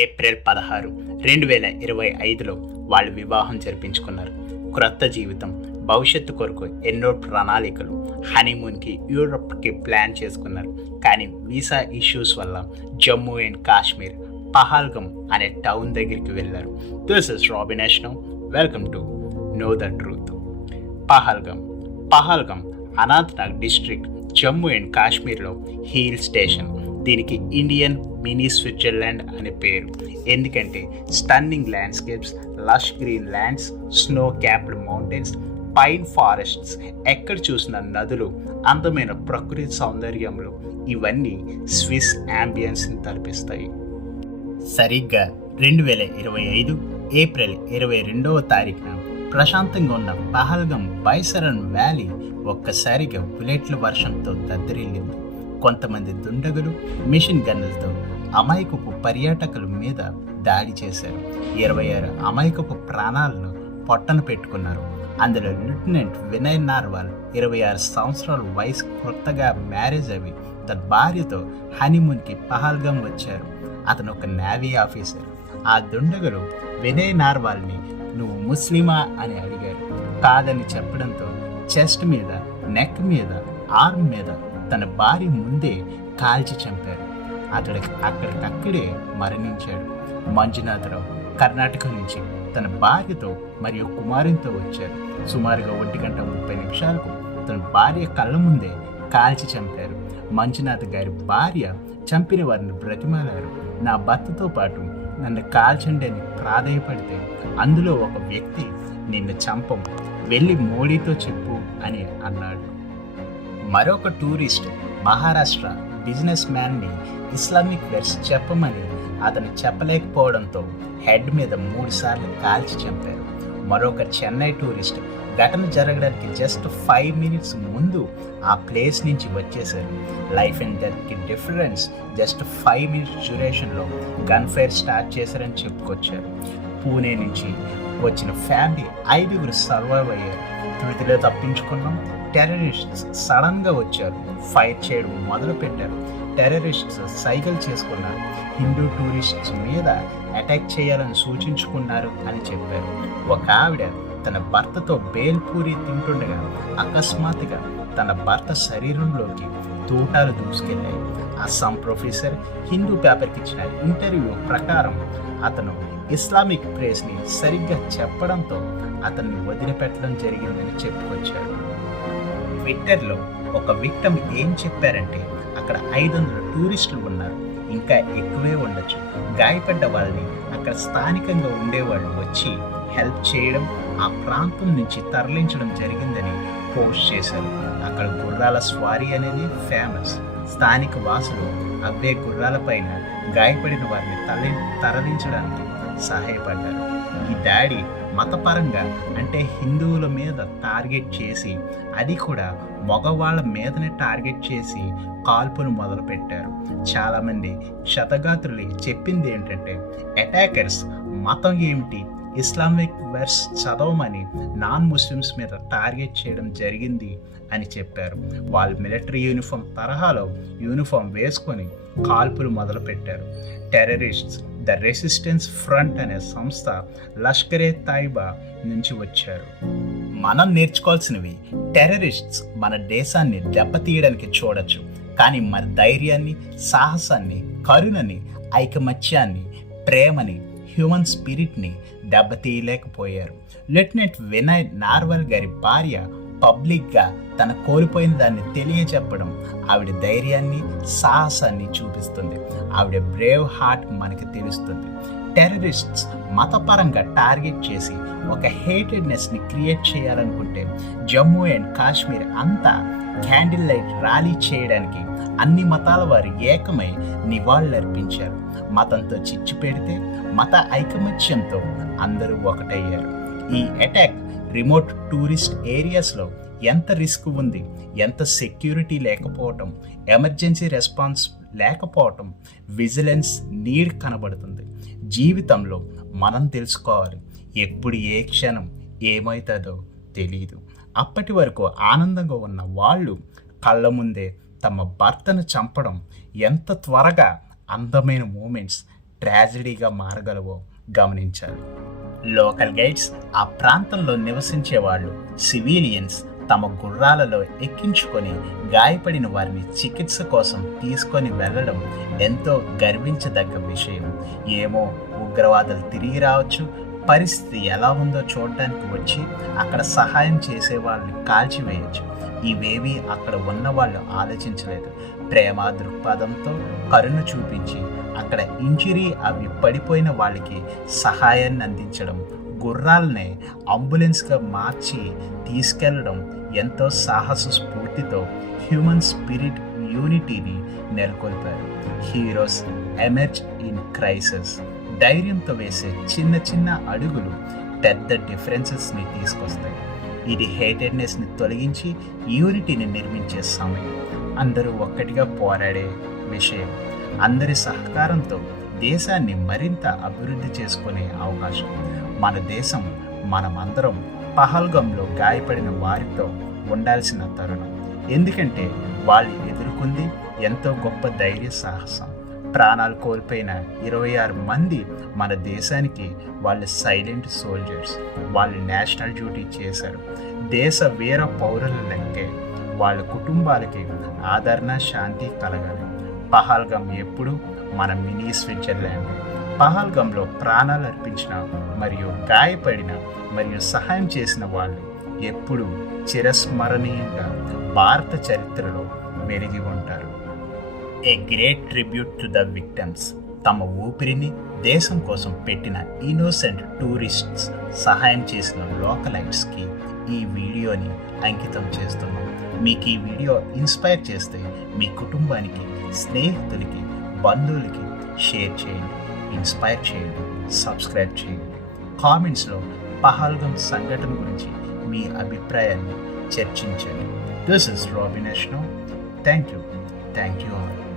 April 16, 2025లో వాళ్ళు వివాహం జరిపించుకున్నారు. క్రొత్త జీవితం, భవిష్యత్తు కొరకు ఎన్నో ప్రణాళికలు, హనీమూన్కి యూరప్కి ప్లాన్ చేసుకున్నారు. కానీ వీసా ఇష్యూస్ వల్ల జమ్మూ అండ్ కాశ్మీర్ పహల్గం అనే టౌన్ దగ్గరికి వెళ్ళారు. దిస్ ఇస్ రాబిన్ యష్నో. Welcome to know the truth. Pahalgam Anantnag district, Jammu and కాశ్మీర్లో హిల్ స్టేషన్. దీనికి ఇండియన్ మినీ స్విట్జర్లాండ్ అనే పేరు. ఎందుకంటే stunning landscapes, lush green lands, snow capped mountains, pine forests, ఎక్కడ చూసిన నదులు, అందమైన ప్రకృతి సౌందర్యంలో ఇవన్నీ స్విస్ యాంబియన్స్ని తలపిస్తాయి. సరిగ్గా 2025 ఏప్రిల్ 22వ తారీఖున ప్రశాంతంగా ఉన్న పహల్గం బైసరన్ వ్యాలీ ఒక్కసారిగా బుల్లెట్ల వర్షంతో దద్దరిల్లింది. కొంతమంది దుండగులు మిషన్ గన్నులతో అమాయకపు పర్యాటకుల మీద దాడి చేశారు. 26 అమాయకపు ప్రాణాలను పొట్టన పెట్టుకున్నారు. అందులో లెఫ్టినెంట్ వినయ్ నార్వాల్, 26 సంవత్సరాల వయసు, కొత్తగా మ్యారేజ్ అవి తన భార్యతో హనీమూన్కి పహల్గం వచ్చారు. అతను ఒక నేవీ ఆఫీసర్. ఆ దుండగులు వినయ్ నార్వాల్ని నువ్వు ముస్లిమా అని అడిగారు. కాదని చెప్పడంతో చెస్ట్ మీద, నెక్ మీద, ఆర్మ్ మీద తన భార్య ముందే కాల్చి చంపారు. అక్కడికక్కడే మరణించాడు. మంజునాథరావు కర్ణాటక నుంచి తన భార్యతో మరియు కుమారునితో వచ్చారు. సుమారుగా 1:30 తన భార్య కళ్ళ ముందే కాల్చి చంపారు. మంజునాథ్ గారి భార్య చంపిన వారిని బ్రతిమాలారు. నా భర్తతో పాటు నన్ను కాల్చండి అని ప్రాధేయపడితే అందులో ఒక వ్యక్తి నిన్ను చంపం, వెళ్ళి మోడీతో చెప్పు అని అన్నాడు. మరొక టూరిస్ట్ మహారాష్ట్ర బిజినెస్ మ్యాన్ని ఇస్లామిక్ వెర్స్ చెప్పమని అతను చెప్పలేకపోవడంతో హెడ్ మీద 3 సార్లు కాల్చి చంపారు. మరొక చెన్నై టూరిస్ట్ ఘటన జరగడానికి జస్ట్ 5 minutes ముందు ఆ ప్లేస్ నుంచి వచ్చేశారు. లైఫ్ అండ్ డెత్కి డిఫరెన్స్ జస్ట్ 5 minutes డ్యూరేషన్లో గన్ ఫైర్ స్టార్ట్ చేశారని చెప్పుకొచ్చారు. పూణే నుంచి వచ్చిన ఫ్యామిలీ 5 సర్వైవ్ అయ్యారు. తృతిలో తప్పించుకున్నాం. టెర్రరిస్ట్స్ సడన్గా వచ్చారు, ఫైర్ చేయడం మొదలు పెట్టారు. టెర్రరిస్ట్స్ సైకిల్ చేసుకున్నారు. హిందూ టూరిస్ట్స్ మీద అటాక్ చేయాలని సూచించుకున్నారు అని చెప్పారు. ఒక ఆవిడ తన భర్తతో బేల్పూరి తింటుండగా అకస్మాత్తుగా తన భర్త శరీరంలోకి తూటాలు దూసుకెళ్ళాయి. అస్సాం ప్రొఫెసర్ హిందూ పేపర్కి ఇచ్చిన ఇంటర్వ్యూ ప్రకారం అతను ఇస్లామిక్ ప్రేస్ని సరిగ్గా చెప్పడంతో అతన్ని వదిలిపెట్టడం జరిగిందని చెప్పుకొచ్చాడు. ట్విట్టర్లో ఒక విక్టమ్ ఏం చెప్పారంటే అక్కడ 500 టూరిస్టులు ఉన్నారు, ఇంకా ఎక్కువే ఉండొచ్చు. గాయపడ్డ వాళ్ళని అక్కడ స్థానికంగా ఉండేవాళ్ళు వచ్చి హెల్ప్ చేయడం, ఆ ప్రాంతం నుంచి తరలించడం జరిగిందని పోస్ట్ చేశారు. అక్కడ గుర్రాల స్వారీ అనేది ఫేమస్. స్థానిక వాసులు అవే గుర్రాలపైన గాయపడిన వారిని తరలించడానికి సహాయపడ్డారు. ఈ దాడి మతపరంగా, అంటే హిందువుల మీద టార్గెట్ చేసి, అది కూడా మగవాళ్ళ మీదనే టార్గెట్ చేసి కాల్పును మొదలుపెట్టారు. చాలామంది క్షతగాత్రులు చెప్పింది ఏంటంటే అటాకర్స్ మతం ఏమిటి, ఇస్లామిక్ వెర్స్ చదవమని నాన్ ముస్లిమ్స్ మీద టార్గెట్ చేయడం జరిగింది అని చెప్పారు. వాళ్ళు మిలిటరీ యూనిఫామ్ తరహాలో యూనిఫామ్ వేసుకొని కాల్పులు మొదలుపెట్టారు. టెర్రరిస్ట్స్ ద రెసిస్టెన్స్ ఫ్రంట్ అనే సంస్థ లష్కరే తైబా నుంచి వచ్చారు. మనం నేర్చుకోవాల్సినవి, టెర్రరిస్ట్స్ మన దేశాన్ని దెబ్బతీయడానికి చూడొచ్చు, కానీ మన ధైర్యాన్ని, సాహసాన్ని, కరుణని, ఐకమత్యాన్ని, ప్రేమని, హ్యూమన్ స్పిరిట్ని దెబ్బతీయలేకపోయారు. లెఫ్టినెంట్ వినయ్ నార్వాల్ గారి భార్య పబ్లిక్గా తన కోల్పోయిన దాన్ని తెలియచెప్పడం ఆవిడ ధైర్యాన్ని, సాహసాన్ని చూపిస్తుంది. ఆవిడ బ్రేవ్ హార్ట్ మనకి తెలుస్తుంది. టెర్రరిస్ట్స్ మతపరంగా టార్గెట్ చేసి ఒక హేటెడ్నెస్ని క్రియేట్ చేయాలనుకుంటే జమ్మూ అండ్ కాశ్మీర్ అంతా క్యాండిల్ లైట్ ర్యాలీ చేయడానికి అన్ని మతాల వారు ఏకమై నివాళులర్పించారు. మతంతో చిచ్చు పెడితే మత ఐకమత్యంతో అందరూ ఒకటయ్యారు. ఈ అటాక్ రిమోట్ టూరిస్ట్ ఏరియాస్లో ఎంత రిస్క్ ఉంది, ఎంత సెక్యూరిటీ లేకపోవటం, ఎమర్జెన్సీ రెస్పాన్స్ లేకపోవటం, విజిలెన్స్ నీడ్ కనబడుతుంది. జీవితంలో మనం తెలుసుకోవాలి, ఎప్పుడు ఏ క్షణం ఏమవుతుందో తెలియదు. అప్పటి వరకు ఆనందంగా ఉన్న వాళ్ళు కళ్ళ ముందే తమ భర్తను చంపడం ఎంత త్వరగా అందమైన మూమెంట్స్, ట్రాజడీగా మారగలవో గమనించాలి. లోకల్ గైడ్స్, ఆ ప్రాంతంలో నివసించే వాళ్ళు, సివిలియన్స్ తమ గుర్రాలలో ఎక్కించుకొని గాయపడిన వారిని చికిత్స కోసం తీసుకొని వెళ్ళడం ఎంతో గర్వించదగ్గ విషయం. ఏమో, ఉగ్రవాదులు తిరిగి రావచ్చు, పరిస్థితి ఎలా ఉందో చూడడానికి వచ్చి అక్కడ సహాయం చేసే వాళ్ళని కాల్చివేయచ్చు. ఇవేవి అక్కడ ఉన్న వాళ్ళు ఆలోచించలేదు. ప్రేమ దృక్పథంతో కరుణ చూపించి అక్కడ ఇంజరీ అవి పడిపోయిన వాళ్ళకి సహాయాన్ని అందించడం, గుర్రాలనే అంబులెన్స్గా మార్చి తీసుకెళ్లడం ఎంతో సాహస స్ఫూర్తితో హ్యూమన్ స్పిరిట్ యూనిటీని నెలకొల్పారు. Heroes emerge in crisis. ధైర్యంతో వేసే చిన్న చిన్న అడుగులు పెద్ద డిఫరెన్సెస్ని తీసుకొస్తాయి. ఇది హేటెడ్నెస్ని తొలగించి యూనిటీని నిర్మించే సమయం. అందరూ ఒక్కటిగా పోరాడే విషయం. అందరి సహకారంతో దేశాన్ని మరింత అభివృద్ధి చేసుకునే అవకాశం. మన దేశం, మనమందరం పహల్గామ్లో గాయపడిన వారితో ఉండాల్సిన తరుణం. ఎందుకంటే వాళ్ళు ఎదుర్కొంది ఎంతో గొప్ప ధైర్య సాహసం. ప్రాణాలు కోల్పోయిన 26 మంది మన దేశానికి వాళ్ళు సైలెంట్ సోల్జర్స్. వాళ్ళు నేషనల్ డ్యూటీ చేశారు. దేశ వీర పౌరుల లెక్కే వాళ్ళ కుటుంబాలకి ఆదరణ, శాంతి కలగాలి. పహల్గామ్ ఎప్పుడు మన మినీ స్విట్జర్లాండ్. పహల్గామ్లో ప్రాణాలు అర్పించిన మరియు గాయపడిన మరియు సహాయం చేసిన వాళ్ళు ఎప్పుడు చిరస్మరణీయంగా భారత చరిత్రలో మెలిగి ఉంటారు. A great tribute to the victims. తమ ఊపిరిని దేశం కోసం పెట్టిన ఇన్నోసెంట్ టూరిస్ట్స్, సహాయం చేసిన లోకలైట్స్కి ఈ వీడియోని అంకితం చేస్తున్నాం. మీకు ఈ వీడియో ఇన్స్పైర్ చేస్తే మీ కుటుంబానికి, స్నేహితులకి, బంధువులకి షేర్ చేయండి, ఇన్స్పైర్ చేయండి, సబ్స్క్రైబ్ చేయండి. కామెంట్స్లో పహల్గామ్ సంఘటన గురించి మీ అభిప్రాయాన్ని చర్చించండి. దిస్ ఇస్ రాబిన్ ఎష్నో. Thank you all.